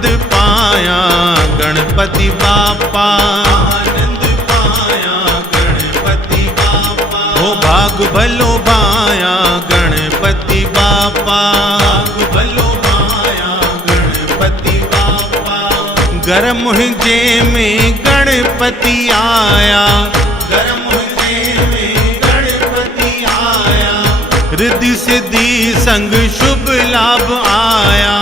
आनंद पाया गणपति बापा, आनंद पाया गणपति बापा। हो भाग भलो भाया गणपति बापा, भाग भलो भाया गणपति बापा। घर मुझे में गणपति आया, घर मुझे में गणपति आया। रिद्धि सिद्धि संग शुभ लाभ आया,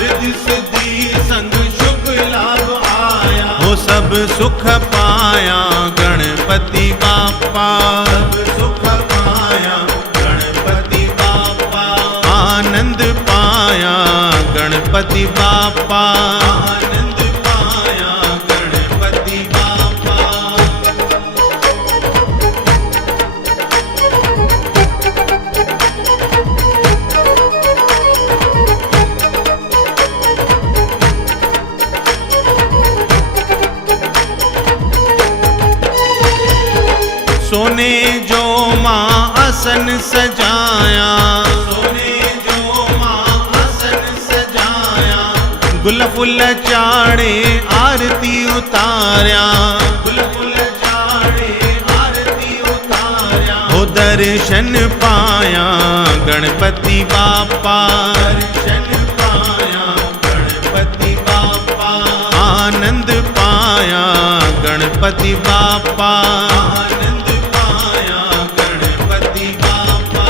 रिद्धि सिद्धि संग शुभ लाभ आया। हो सब सुख पाया गणपति बापा, सब सुख पाया गणपति बापा। आनंद पाया गणपति बापा, आनंद पाया गणपति बापा। सोने जो माँ आसन सजाया, सोने जो माँ आसन सजाया। गुल फुल चाड़े आरती उतार्या, गुल फुल चाड़े आरती उतार्या। हो दर्शन पाया गणपति बापा, दर्शन पाया गणपति बापा। आनंद पाया गणपति बापा, आनंद पाया गणपति बापा।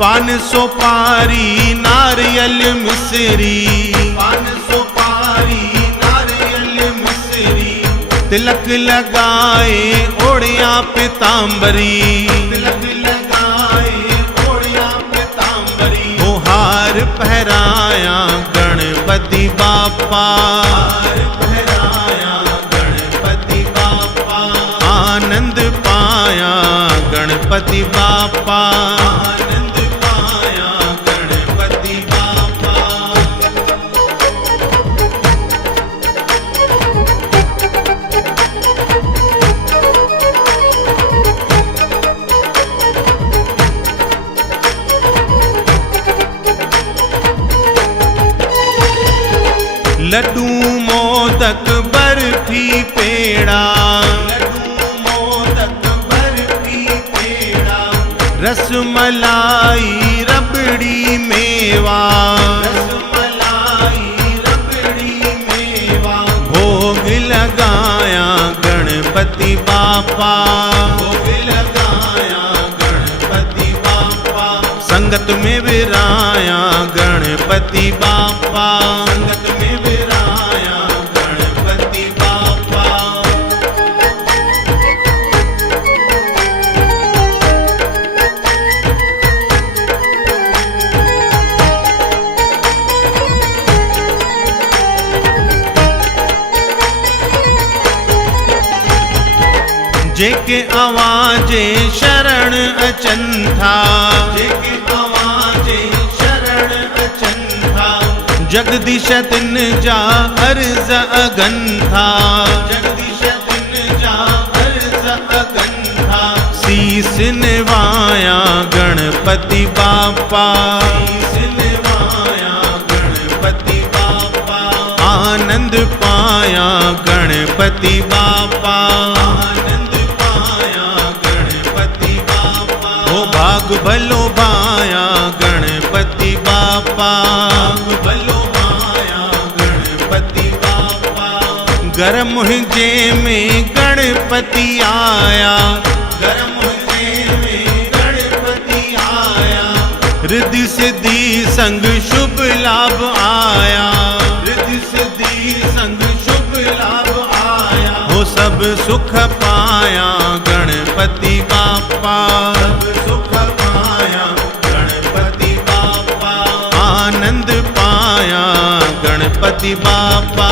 पान सुपारी नारियल मिश्री, पान सुपारी नारियल मिश्री। तिलक लगाए ओढ़िया पितांबरी, तिलक लगाए ओढ़िया पितांबरी। हो हार पहराया गणपति बापा, हार पहराया गणपति बापा। आनंद पाया गणपति बापा, आनंद पाया गणपति बापा। लड्डू मोदक बर्फी पेड़ा, लड्डू मोदक बर्फी पेड़ा। रसमलाई रबड़ी मेवा, रसमलाई रबड़ी मेवा। भोग लगाया गणपति बापा, भोग लगाया गणपति बापा। संगत में विराया गणपति बापा, संगत में विराया गणपति बापा। जेके आवाजे शरण अचंथा, जेके आवाजे शरण अचंथा। जगदीश तिन जा अर्ज अगंथा, जगदीश तिन जा अर्ज अगंथा। शीस निवाया गणपति बापा, शीस निवाया गणपति बापा। आनंद पाया गणपति बापा, आनंद पाया गणपति बापा। हो भाग भलो भाया गणपति बापा, भाग भलो भाया गणपति बापा। घर मुझे में गणपति आया, घर मुझे में गणपति आया। रिद्धि सिद्धि संग शुभ लाभ आया, रिद्धि सिद्धि संग शुभ लाभ आया। हो सब सुख पाया गणपति बापा, सब सुख पाया गणपति बापा। आनंद पाया गणपति बापा।